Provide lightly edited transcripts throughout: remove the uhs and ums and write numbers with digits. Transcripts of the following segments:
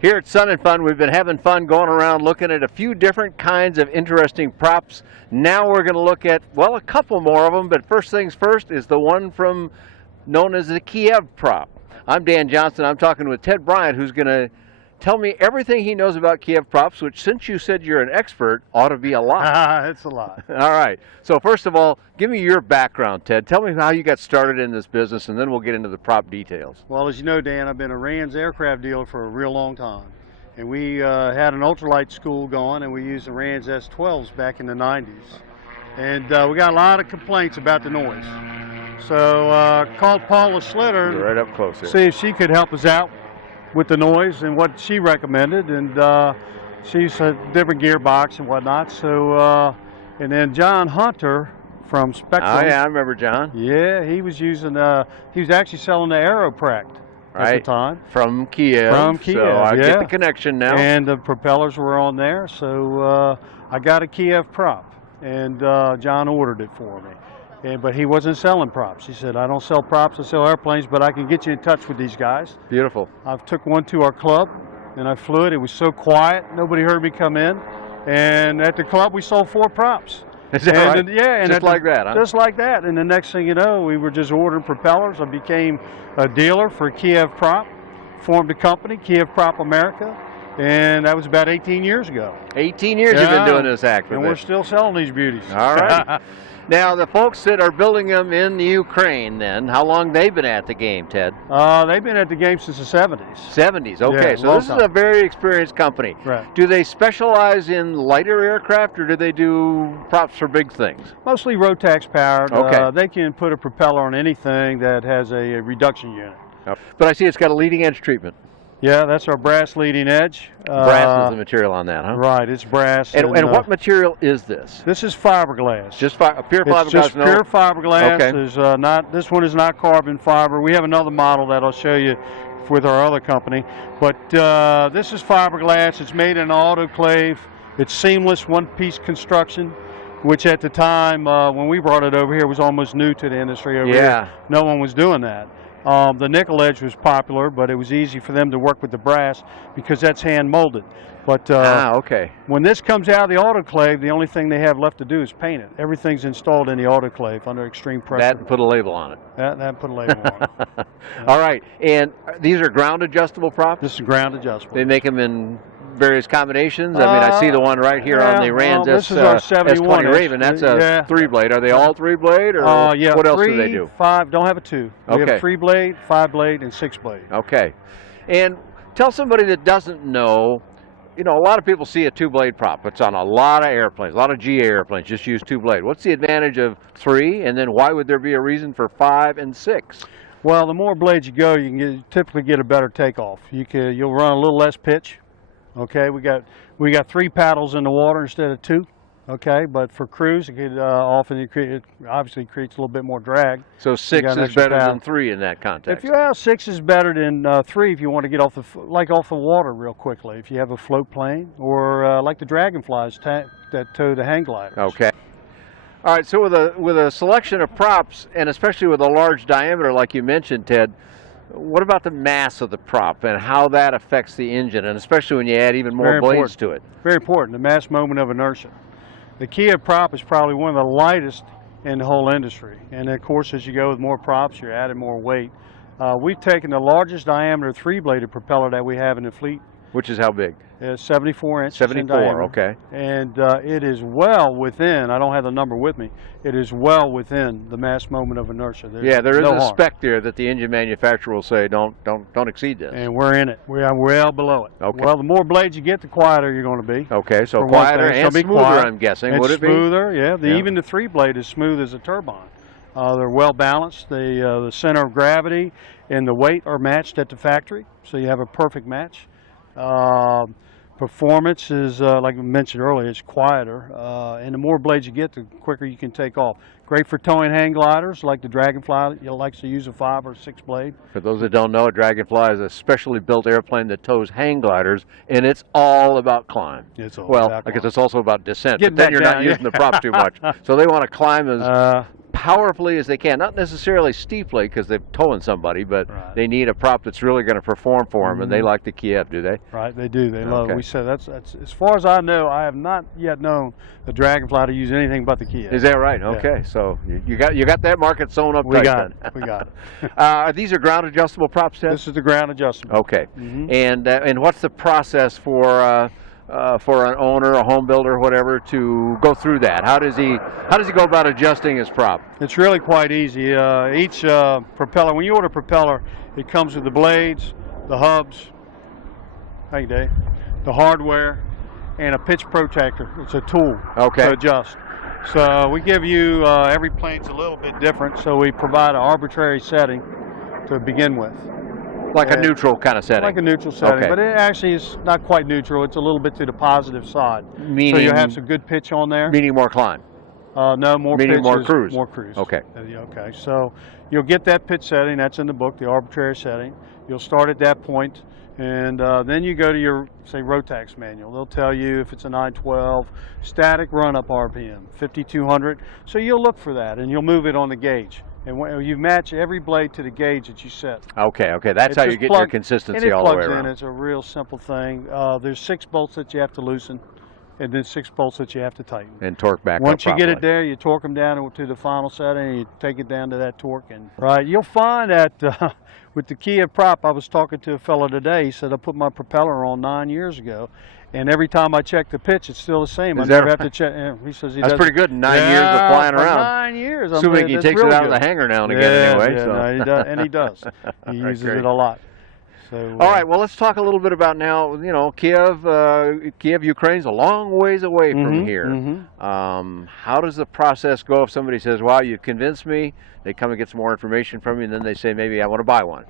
Here at Sun and Fun, we've been having fun going around looking at a few different kinds of interesting props. Now we're going to look at, well, a couple more of them, but first things first is the one from known as the Kiev Prop. I'm Dan Johnson. I'm talking with Ted Bryant, who's going to tell me everything he knows about Kiev Props, which, since you said you're an expert, ought to be a lot. It's a lot. All right. So first of all, give me your background, Ted. Tell me how you got started in this business, and then we'll get into the prop details. Well, as you know, Dan, I've been a Rand's aircraft dealer for a real long time. And we had an ultralight school going, and we used the Rand's S12s back in the 90s. And we got a lot of complaints about the noise. So called Paula Schlitter. You're right up close here. See if she could help us out with the noise and what she recommended. And she's a different gearbox and whatnot. So, and then John Hunter from Spectrum. Oh yeah, I remember John. Yeah, he was using, he was actually selling the Aeroprakt at the time. From Kiev. From Kiev, so I yeah. get the connection now. And the propellers were on there. So I got a Kiev prop, and John ordered it for me. But he wasn't selling props. He said, I don't sell props, I sell airplanes, but I can get you in touch with these guys. Beautiful. I took one to our club, and I flew it. It was so quiet, nobody heard me come in. And at the club, we sold 4 props. Is that right? Yeah. And just like that, huh? Just like that. And the next thing you know, we were just ordering propellers. I became a dealer for Kiev Prop, formed a company, Kiev Prop America. And that was about 18 years ago. 18 years you've been doing this act. And we're still selling these beauties. All right. Now, the folks that are building them in the Ukraine, then, how long they've been at the game, Ted? They've been at the game since the 70s. 70s, okay. Yeah, so this is a very experienced company. Right. Do they specialize in lighter aircraft, or do they do props for big things? Mostly Rotax powered. Okay. They can put a propeller on anything that has a reduction unit. But I see it's got a leading edge treatment. Yeah, that's our brass leading edge. Brass is the material on that, huh? Right, it's brass. And what material is this? This is fiberglass. Just pure fiberglass? It's just pure fiberglass. Okay. There's this one is not carbon fiber. We have another model that I'll show you with our other company. But this is fiberglass. It's made in an autoclave. It's seamless, one-piece construction, which at the time when we brought it over here was almost new to the industry over here. No one was doing that. The nickel edge was popular, but it was easy for them to work with the brass because that's hand molded. But when this comes out of the autoclave, the only thing they have left to do is paint it. Everything's installed in the autoclave under extreme pressure. That and put a label on it. That put a label on it. All right, and these are ground adjustable props? This is ground adjustable. They make them in various combinations. I mean, I see the one right here on the Rand's S20 Raven. That's a 3-blade. Are they all 3-blade, or what else do they do? 5. Don't have a 2. We have a 3-blade, 5-blade, and 6-blade. Okay. And tell somebody that doesn't know, you know, a lot of people see a 2-blade prop. It's on a lot of airplanes, a lot of GA airplanes just use 2-blade. What's the advantage of 3, and then why would there be a reason for 5 and 6? Well, the more blades you go, you can typically get a better takeoff. You'll run a little less pitch. Okay, we got 3 paddles in the water instead of 2. Okay, but for cruise, it could obviously creates a little bit more drag. So 6 is better than 3 in that context. If you have 6 is better than 3 if you want to get off the water real quickly. If you have a float plane or like the dragonflies that tow the hang gliders. Okay. All right. So with a selection of props, and especially with a large diameter like you mentioned, Ted, what about the mass of the prop and how that affects the engine, and especially when you add even more blades to it? Very important, the mass moment of inertia. The Kiev prop is probably one of the lightest in the whole industry. And of course, as you go with more props, you're adding more weight. We've taken the largest diameter 3-bladed propeller that we have in the fleet. Which is how big? It's 74 inches 74, in diameter. Okay. And it is well within, I don't have the number with me, it is well within the mass moment of inertia. There is a spec there that the engine manufacturer will say don't exceed this. And we're in it. We are well below it. Okay. Well, the more blades you get, the quieter you're going to be. Okay, so quieter and smoother, I'm guessing. Would it be? Smoother, yeah. Even the 3-blade is smooth as a turbine. They're well balanced. The center of gravity and the weight are matched at the factory, so you have a perfect match. Performance is, like we mentioned earlier, it's quieter, and the more blades you get, the quicker you can take off. Great for towing hang gliders, like the Dragonfly. Likes to use a 5 or 6 blade. For those that don't know, a Dragonfly is a specially built airplane that tows hang gliders, and it's all about climb. It's all about climb. I guess it's also about descent, but then you're not using the prop too much. So they want to climb as powerfully as they can. Not necessarily steeply because they're towing somebody, but Right. they need a prop that's really going to perform for them, and they like the Kiev, do they? Right, they do. They love it. Okay. We said that's as far as I know. I have not yet known the Dragonfly to use anything but the Kiev. Is that right? Yeah. Okay, so you got that market sewn up We tight. got then. it. We got it. These are ground adjustable props, Ted? This is the ground adjustment. Okay, Mhm. and what's the process for an owner, a home builder, whatever, to go through that? How does he go about adjusting his prop? It's really quite easy. Each propeller, when you order a propeller, it comes with the blades, the hubs, thank you, Dave, the hardware, and a pitch protractor. It's a tool to adjust. So we give you, every plane's a little bit different, so we provide an arbitrary setting to begin with. Like a neutral kind of setting? Like a neutral setting, but it actually is not quite neutral. It's a little bit to the positive side. Meaning, so you have some good pitch on there. Meaning more climb? No, more meaning pitch more cruise? More cruise. Okay. Okay, so you'll get that pitch setting. That's in the book, the arbitrary setting. You'll start at that point, and then you go to your, say, Rotax manual. They'll tell you if it's a 912, static run-up RPM, 5,200. So you'll look for that, and you'll move it on the gauge. And when you match every blade to the gauge that you set. Okay, that's how you get your consistency all the way around. And it plugs in. It's a real simple thing. There's 6 bolts that you have to loosen, and then 6 bolts that you have to tighten. And torque back up Once you get properly. it there, you torque them down to the final setting, and you take it down to that torque. And right, you'll find that with the Kiev Prop, I was talking to a fellow today. He said, I put my propeller on 9 years ago, and every time I check the pitch, it's still the same. I never have to check. He says that's pretty good. 9 years of flying around. 9 years. Assuming he takes it out of the hangar now and again anyway. Yeah, So. no, he does, and he does. He uses it a lot. So, all right, well, let's talk a little bit about now, Kiev, Ukraine's a long ways away from here. How does the process go if somebody says, wow, you convinced me, they come and get some more information from you, and then they say, maybe I want to buy one.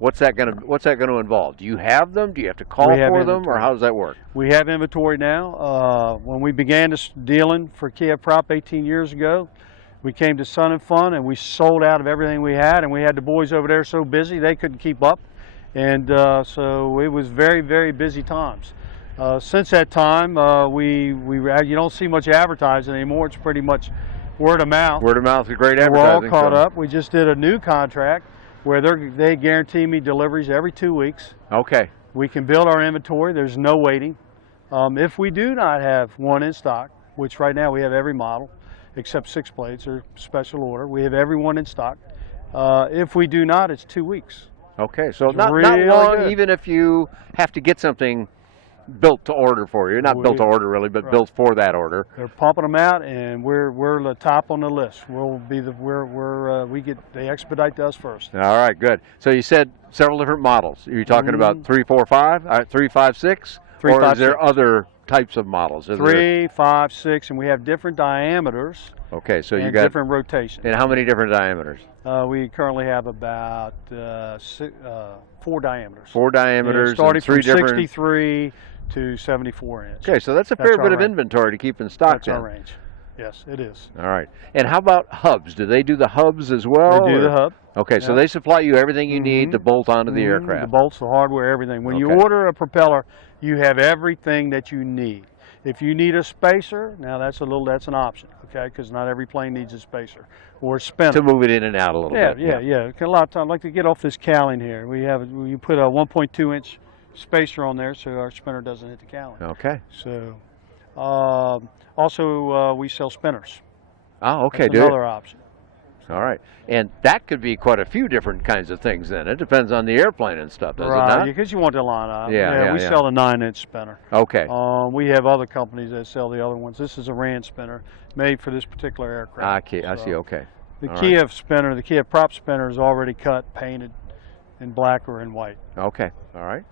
What's that going to involve? Do you have them? Do you have to call for them, or how does that work? We have inventory now. When we began this dealing for Kiev Prop 18 years ago, we came to Sun and Fun, and we sold out of everything we had, and we had the boys over there so busy they couldn't keep up. And so it was very, very busy times. Since that time, you don't see much advertising anymore. It's pretty much word of mouth. Word of mouth is great advertising. We're all caught up. We just did a new contract where they guarantee me deliveries every 2 weeks. Okay. We can build our inventory. There's no waiting. If we do not have one in stock, which right now we have every model except 6 blades or special order, we have every one in stock. If we do not, it's 2 weeks. Okay, so it's not really long, good. even if you have to get something built to order for you. Not built to order really, but built for that order. They're pumping them out, and we're the top on the list. We'll be they expedite to us first. All right, good. So you said several different models. Are you talking about 3, 4, 5, 3, 5, 6, or is there other types of models? 3, 5, 6, and we have different diameters. Okay, so you and got different rotations. And how many different diameters? We currently have about 4 diameters. 4 diameters, starting and 3 from different. 63 to 74 inch. Okay, so that's a fair bit of inventory to keep in stock. That's our range. Yes, it is. All right. And how about hubs? Do they do the hubs as well? They do the hub. Okay, so they supply you everything you need to bolt onto the aircraft. The bolts, the hardware, everything. When you order a propeller, you have everything that you need. If you need a spacer, now that's an option, okay? Because not every plane needs a spacer or a spinner to move it in and out a little bit. Yeah. A lot of times, like to get off this cowling here, you put a 1.2 inch spacer on there so our spinner doesn't hit the cowling. Okay. So, also we sell spinners. Oh, okay. That's another option. All right. And that could be quite a few different kinds of things then. It depends on the airplane and stuff, does it not? Because you want to line up. Yeah, we sell a 9-inch spinner. Okay. We have other companies that sell the other ones. This is a RAN spinner made for this particular aircraft. I see, okay. The Kiev spinner, the Kiev Prop spinner is already cut, painted in black or in white. Okay, all right.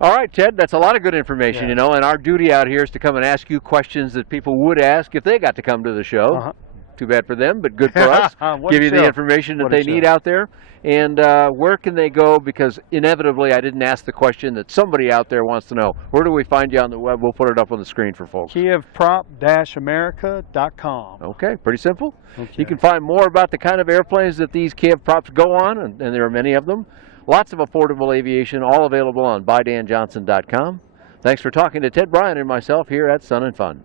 All right, Ted, that's a lot of good information, and our duty out here is to come and ask you questions that people would ask if they got to come to the show. Too bad for them, but good for us. Give you the information that they need out there. And where can they go? Because inevitably, I didn't ask the question that somebody out there wants to know. Where do we find you on the web? We'll put it up on the screen for folks. KievProp-America.com. Okay, pretty simple. You can find more about the kind of airplanes that these Kiev Props go on, and there are many of them. Lots of affordable aviation, all available on BuyDanJohnson.com. Thanks for talking to Ted Bryan and myself here at Sun and Fun.